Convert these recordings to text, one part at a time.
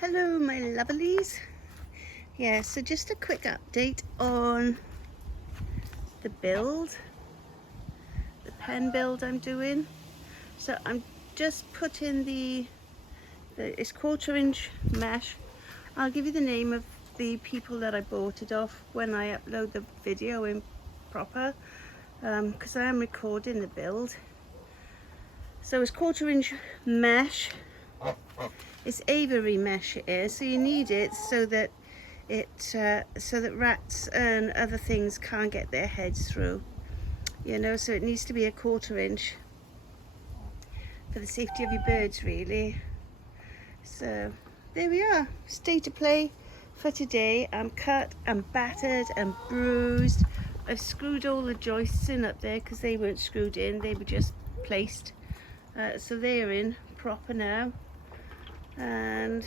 Hello my lovelies. Yeah, so just a quick update on the pen build I'm doing. So I'm just putting it's 1/4" mesh. I'll give you the name of the people that I bought it off when I upload the video in proper, because I am recording the build. So it's 1/4" mesh. It's Avery mesh it is, so you need it so that rats and other things can't get their heads through, you know, so it needs to be a 1/4" for the safety of your birds, really. So there we are, state of play for today. I'm cut, I'm battered, I'm bruised. I've screwed all the joists in up there because they weren't screwed in, they were just placed, so they're in proper now. And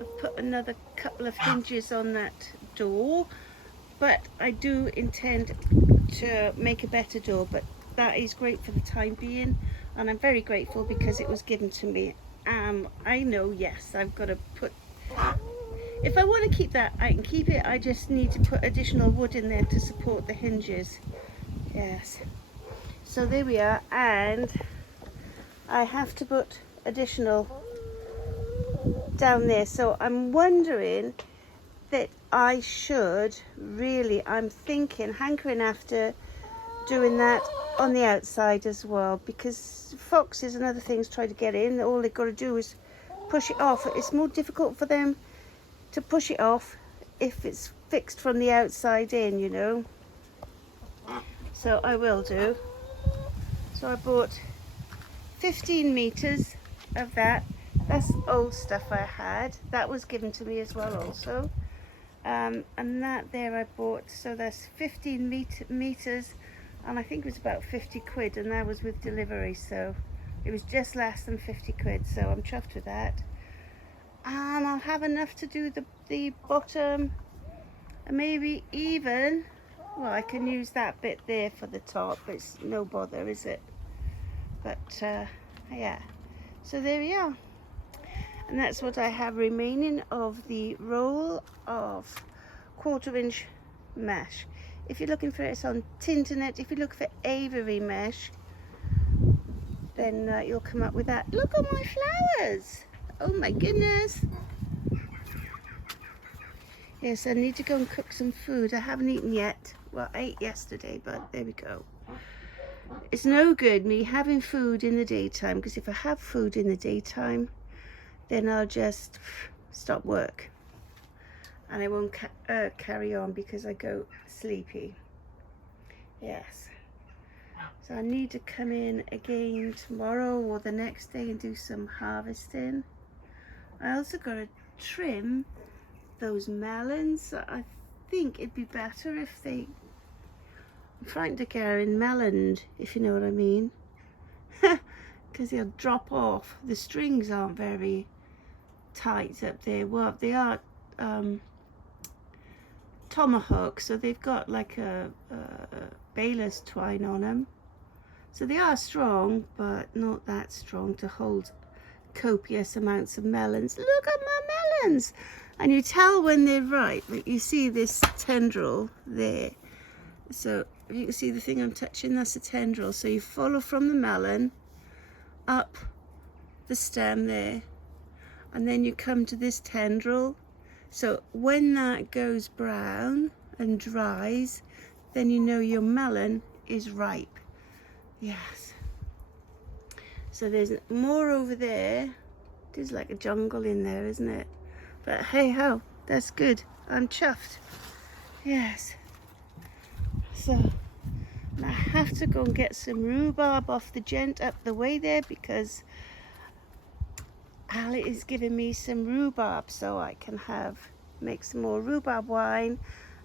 I've put another couple of hinges on that door, but I do intend to make a better door, but that is great for the time being, and I'm very grateful because it was given to me. I know, yes, I've got to put, if I want to keep that, I can keep it. I just need to put additional wood in there to support the hinges. Yes, so there we are, and I have to put additional down there. So I'm wondering that I should really, I'm thinking, hankering after doing that on the outside as well, because foxes and other things try to get in. All they've got to do is push it off. It's more difficult for them to push it off if it's fixed from the outside in, you know. So I will do. So I bought 15 meters of that. That's old stuff I had. That was given to me as well also. And that there I bought, so that's 15 meters, and I think it was about 50 quid, and that was with delivery, so it was just less than 50 quid, so I'm chuffed with that. And I'll have enough to do the bottom, and maybe even, well, I can use that bit there for the top. It's no bother, is it? But yeah, so there we are. And that's what I have remaining of the roll of 1/4" mesh. If you're looking for it, it's on Tinternet. If you look for Avery mesh, then you'll come up with that. Look at my flowers! Oh my goodness! Yes, I need to go and cook some food. I haven't eaten yet. Well, I ate yesterday, but there we go. It's no good me having food in the daytime, because if I have food in the daytime, then I'll just stop work and I won't carry on because I go sleepy. Yes, so I need to come in again tomorrow or the next day and do some harvesting. I also got to trim those melons. I think it'd be better if I'm frightened to go in meloned, if you know what I mean, because they'll drop off. The strings aren't very tight up there. Well, they are tomahawk, so they've got like a baler's twine on them, so they are strong, but not that strong to hold copious amounts of melons. Look at my melons, and you tell when they're ripe. You see this tendril there, so if you can see the thing I'm touching, that's a tendril. So you follow from the melon up the stem there, and then you come to this tendril. So when that goes brown and dries, then you know your melon is ripe. Yes. So there's more over there. There's like a jungle in there, isn't it? But hey ho, that's good. I'm chuffed. Yes. So I have to go and get some rhubarb off the gent up the way there, because Ali is giving me some rhubarb so I can make some more rhubarb wine,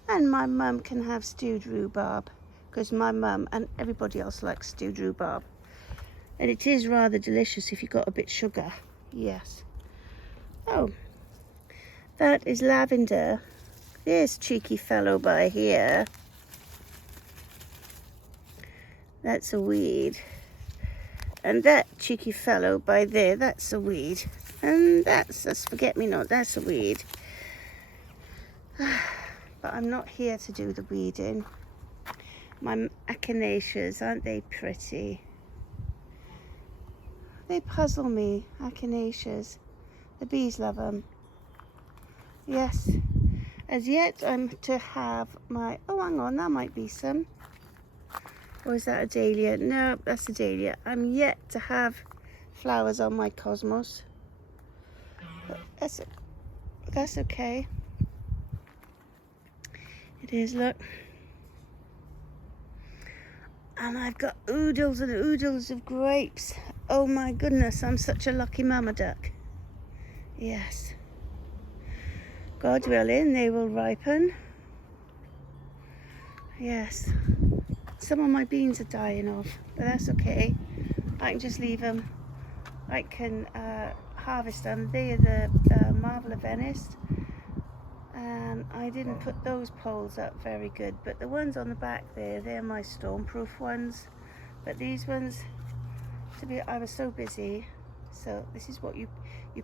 and my mum can have stewed rhubarb, because my mum and everybody else likes stewed rhubarb, and it is rather delicious if you got a bit sugar. Yes. Oh, that is lavender. This cheeky fellow by here, that's a weed. And that cheeky fellow by there, that's a weed. And that's forget-me-not, that's a weed. But I'm not here to do the weeding. My echinaceas, aren't they pretty? They puzzle me, echinaceas. The bees love them. Yes. As yet, I'm to have my... Oh, hang on, that might be some. Or is that a dahlia? No, that's a dahlia. I'm yet to have flowers on my cosmos. But that's okay. It is, look. And I've got oodles and oodles of grapes. Oh my goodness, I'm such a lucky mama duck. Yes. God willing, they will ripen. Yes. Some of my beans are dying off, but that's okay. I can just leave them. I can harvest them. They are the Marvel of Venice. And I didn't put those poles up very good, but the ones on the back there, they're my stormproof ones. But these ones, I was so busy. So this is what you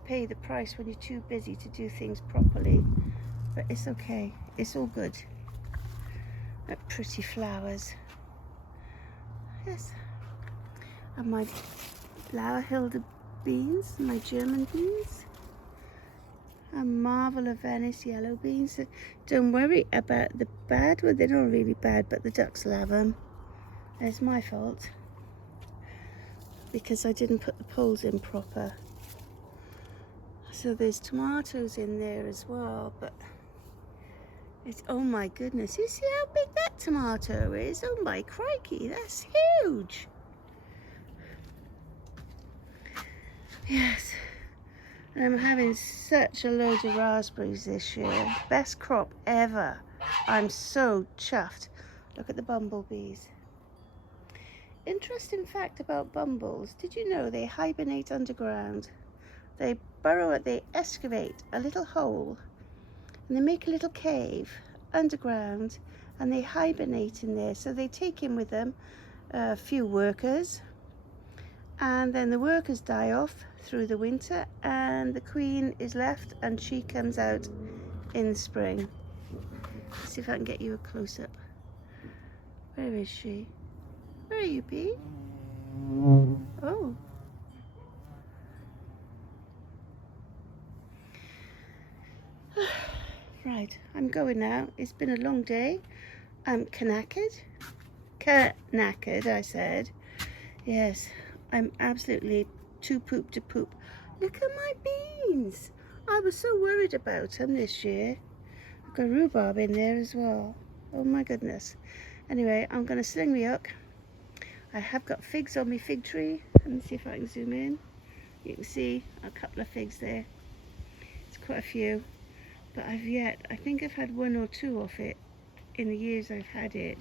pay the price when you're too busy to do things properly. But it's okay. It's all good. Pretty flowers. Yes. And my Lauerhilde beans, my German beans. And Marvel of Venice yellow beans. Don't worry about the bad ones. They're not really bad, but the ducks love them. It's my fault. Because I didn't put the poles in proper. So there's tomatoes in there as well, but it's, oh my goodness, you see how big that tomato is? Oh my crikey, that's huge. Yes, and I'm having such a load of raspberries this year. Best crop ever. I'm so chuffed. Look at the bumblebees. Interesting fact about bumbles. Did you know they hibernate underground? They they excavate a little hole and they make a little cave underground and they hibernate in there. So they take in with them a few workers, and then the workers die off through the winter and the queen is left and she comes out in the spring. Let's see if I can get you a close-up. Where is she? Where are you, bee? Oh. Right, I'm going now. It's been a long day. I'm knackered. Knackered, I said. Yes, I'm absolutely too poop to poop. Look at my beans. I was so worried about them this year. I've got rhubarb in there as well. Oh my goodness. Anyway, I'm going to sling me hook. I have got figs on my fig tree. Let me see if I can zoom in. You can see a couple of figs there. It's quite a few. But I think I've had one or two of it in the years I've had it.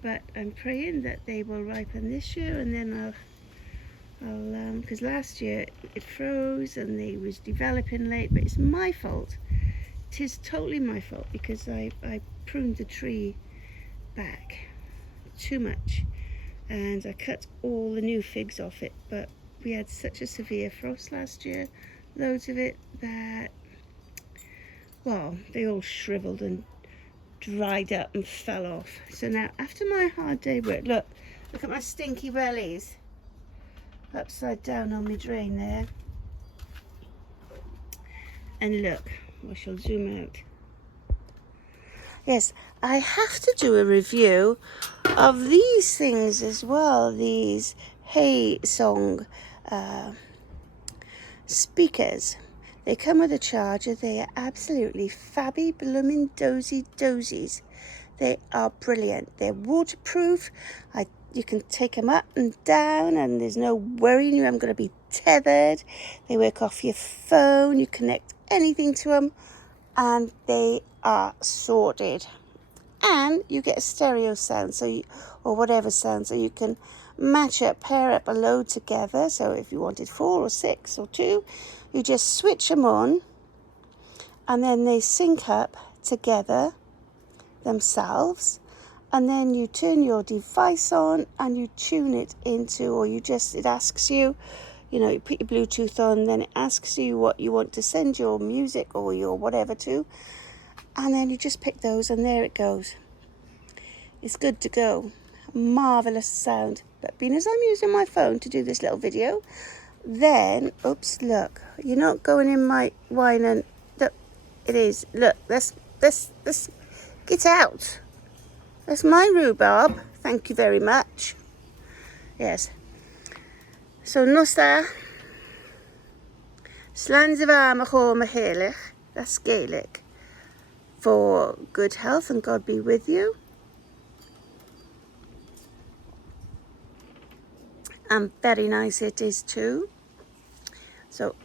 But I'm praying that they will ripen this year, and then I'll because last year it froze and they was developing late, but it's my fault. It is totally my fault because I pruned the tree back too much and I cut all the new figs off it, but we had such a severe frost last year, loads of it, that well, they all shriveled and dried up and fell off. So now, after my hard day work, look at my stinky wellies upside down on my drain there. And look, I shall zoom out. Yes, I have to do a review of these things as well, these Hey-Song speakers. They come with a charger. They are absolutely fabby, blooming dozy dozies. They are brilliant. They're waterproof. You can take them up and down and there's no worrying you. I'm going to be tethered. They work off your phone. You connect anything to them and they are sorted. And you get a stereo sound, or whatever sound, so you can match up, pair up a load together. So if you wanted 4 or 6 or 2, you just switch them on and then they sync up together themselves, and then you turn your device on and you tune it into, or it asks you, you put your Bluetooth on, then it asks you what you want to send your music or your whatever to, and then you just pick those and there it goes. It's good to go. Marvellous sound. But being as I'm using my phone to do this little video, then, oops, look, you're not going in my wine and, look, it is, look, let's get out. That's my rhubarb. Thank you very much. Yes. So, nosta. Slanzava macho mahelich. That's Gaelic. For good health and God be with you. And very nice it is too. So,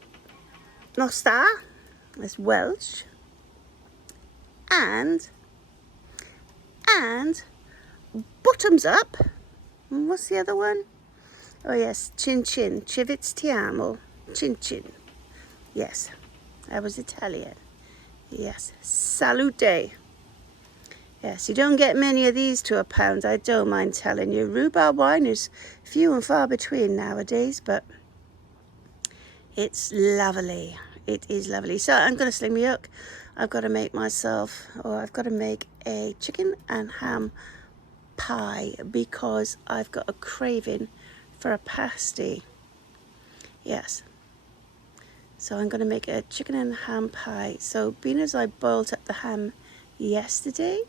nosta. That's Welsh. And bottoms up. And what's the other one? Oh yes, chin chin. Chivits ti amo. Chin chin. Yes, that was Italian. Yes, salute. Yes, you don't get many of these to £1, I don't mind telling you. Rhubarb wine is few and far between nowadays, but it's lovely. It is lovely. So I'm going to sling my hook. I've got to make a chicken and ham pie because I've got a craving for a pasty. Yes. So I'm going to make a chicken and ham pie. So being as I boiled up the ham yesterday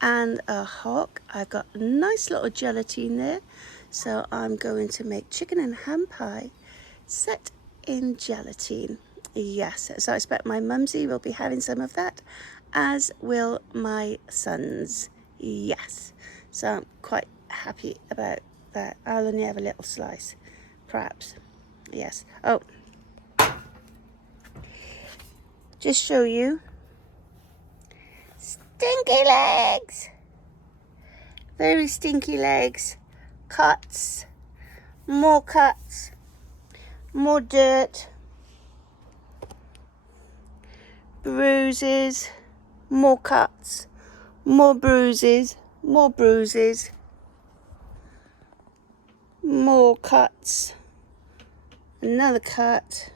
and a hock, I've got a nice little gelatine there. So I'm going to make chicken and ham pie set in gelatine. Yes, so I expect my mumsy will be having some of that, as will my sons. Yes, so I'm quite happy about that. I'll only have a little slice, perhaps. Yes. Oh, just show you. Stinky legs. Very stinky legs. Cuts. More cuts. More dirt. Bruises. More cuts. More bruises. More bruises. More cuts. Another cut.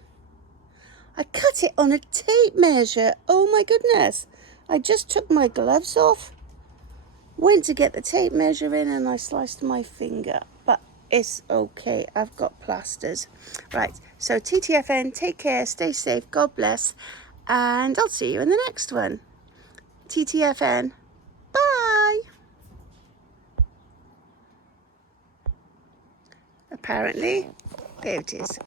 I cut it on a tape measure. Oh my goodness. I just took my gloves off, went to get the tape measure in, and I sliced my finger. But it's okay. I've got plasters. Right. So TTFN, take care, stay safe, God bless, and I'll see you in the next one. TTFN. Bye. Apparently, there it is.